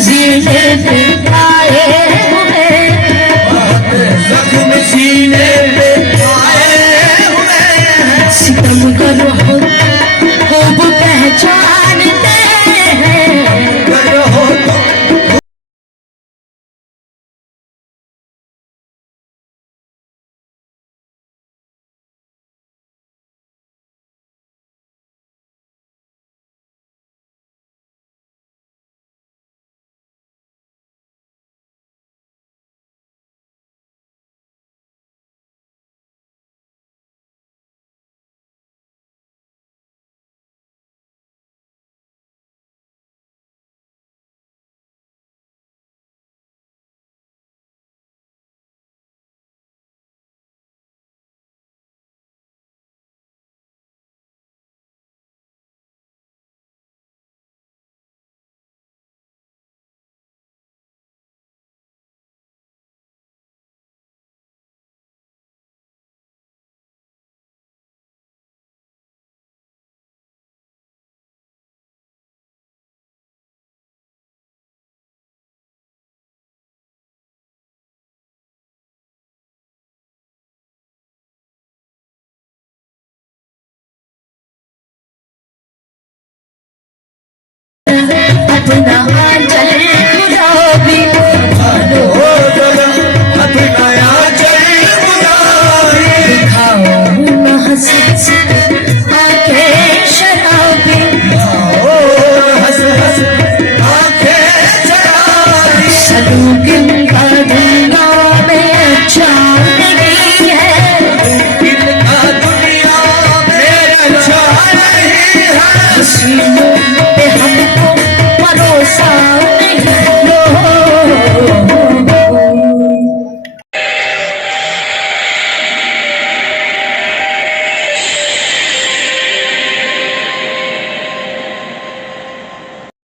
सीने पे आए हुए, जख्म सीने पे आए हुए, सितमगर हो खूब पहचानते हैं। गर हो तो अपना आंचल गुलाबी, भालो अपना आंचल गुलाबी, दिखाओ न हंस हंस आंखें शराबी, आओ हंस हंस आंखें चराई, सलूकिन का दुनिया में अच्छा नहीं है, इनका दुनिया में अच्छा नहीं है, हसीनों पे हम